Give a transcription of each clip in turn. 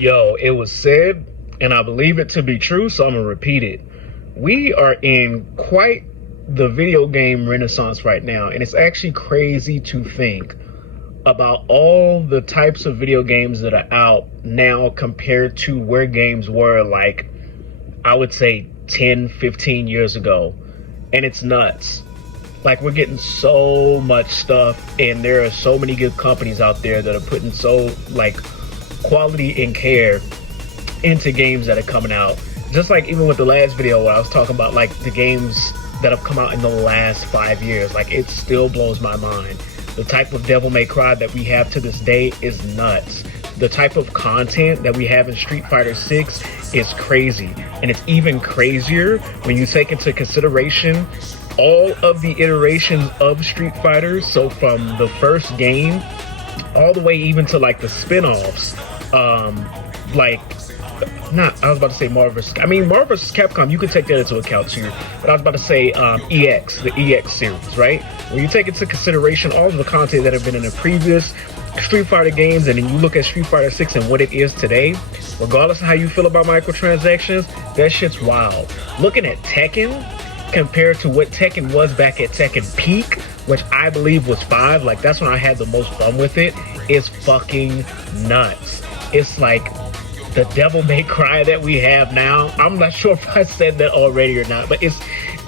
Yo, it was said, and I believe it to be true, so I'm gonna repeat it. We are in quite the video game renaissance right now, and it's actually crazy to think about all the types of video games that are out now compared to where games were, like, I would say 10, 15 years ago. And it's nuts. Like, we're getting so much stuff, and there are so many good companies out there that are putting so, like, quality and care into games that are coming out. Just like even with the last video where I was talking about, like, the games that have come out in the last 5 years, like, it still blows my mind. The type of Devil May Cry that we have to this day is nuts. The type of content that we have in Street Fighter 6 is crazy. And it's even crazier when you take into consideration all of the iterations of Street Fighter. So from the first game all the way even to, like, the spin-offs, I was about to say Marvel vs. Capcom, you could take that into account too. But I was about to say EX, the EX series, right? When you take into consideration all of the content that have been in the previous Street Fighter games, and then you look at Street Fighter 6 and what it is today, regardless of how you feel about microtransactions, that shit's wild. Looking at Tekken compared to what Tekken was back at Tekken Peak, which I believe was 5, like, that's when I had the most fun with it, is fucking nuts. It's like the Devil May Cry that we have now. I'm not sure if I said that already or not, but it's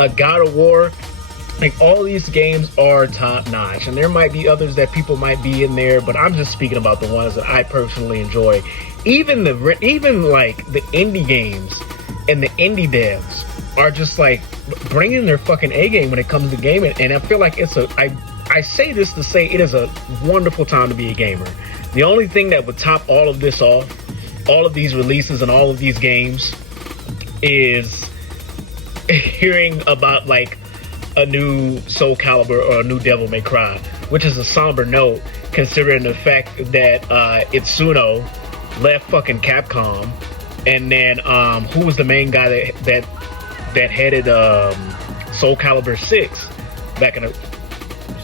a God of War. Like, all these games are top notch, and there might be others that people might be in there, but I'm just speaking about the ones that I personally enjoy. Even like the indie games and the indie devs are just, like, bringing their fucking A game when it comes to gaming, and I feel like I say this to say it is a wonderful time to be a gamer. The only thing that would top all of this off, all of these releases and all of these games, is hearing about, like, a new Soul Calibur or a new Devil May Cry, which is a somber note considering the fact that Itsuno left fucking Capcom, and then who was the main guy that headed Soul Calibur 6 back in the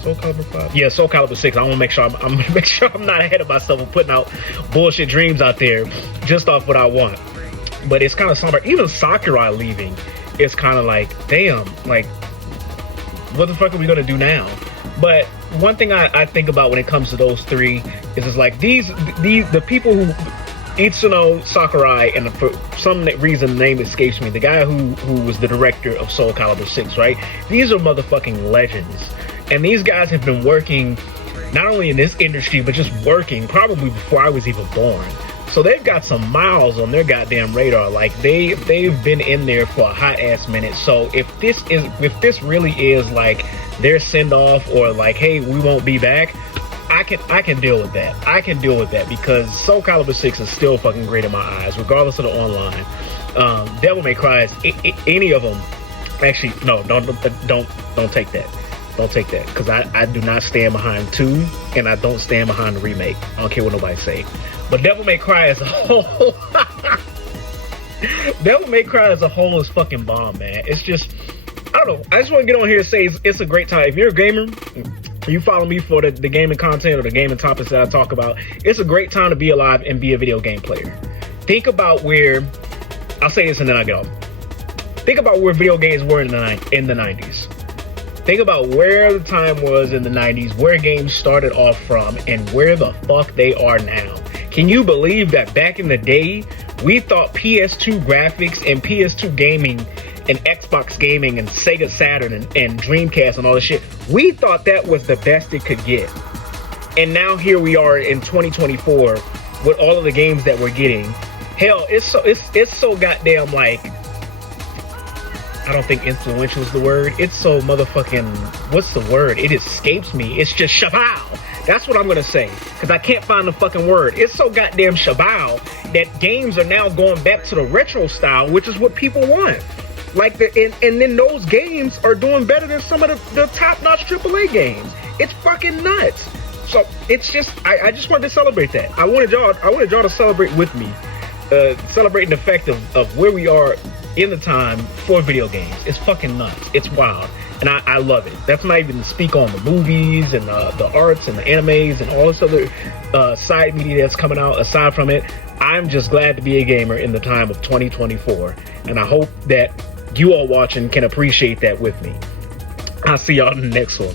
Soul Calibur 5? Yeah, Soul Calibur 6. I want to make sure I'm not ahead of myself and putting out bullshit dreams out there just off what I want. But it's kind of somber. Even Sakurai leaving, it's kind of like, damn, like, what the fuck are we gonna do now? But one thing I think about when it comes to those three is it's like the people who, Itsuno, Sakurai, and for some reason the name escapes me, the guy who was the director of Soul Calibur 6, right? These are motherfucking legends. And these guys have been working not only in this industry, but just working probably before I was even born. So they've got some miles on their goddamn radar. Like, they've been in there for a hot ass minute. So if this really is like their send off, or like, hey, we won't be back, I can deal with that. I can deal with that because Soul Calibur 6 is still fucking great in my eyes, regardless of the online. Devil May Cry is any of them. Actually, no, don't take that. Don't take that, because I do not stand behind 2, and I don't stand behind the remake. I don't care what nobody say. But Devil May Cry as a whole, Devil May Cry as a whole is fucking bomb, man. It's just, I don't know. I just want to get on here and say it's a great time. If you're a gamer, you follow me for the gaming content or the gaming topics that I talk about, it's a great time to be alive and be a video game player. Think about where, I'll say this and then I'll get off. Think about where video games were in the 90s. Think about where the time was in the 90s, where games started off from, and where the fuck they are now. Can you believe that back in the day, we thought PS2 graphics and PS2 gaming and Xbox gaming and Sega Saturn and Dreamcast and all this shit, we thought that was the best it could get. And now here we are in 2024 with all of the games that we're getting. Hell, it's so goddamn, like, I don't think influential is the word. It's so motherfucking, what's the word? It escapes me. It's just shabow. That's what I'm going to say, because I can't find the fucking word. It's so goddamn shabow that games are now going back to the retro style, which is what people want. Like, and then those games are doing better than some of the top-notch AAA games. It's fucking nuts. So it's just, I just wanted to celebrate that. I wanted y'all to celebrate with me, celebrating the fact of where we are in the time for video games. It's fucking nuts. It's wild. and I love it. That's not even to speak on the movies and the arts and the animes and all this other side media that's coming out. Aside from it, I'm just glad to be a gamer in the time of 2024, and I hope that you all watching can appreciate that with me. I'll see y'all in the next one.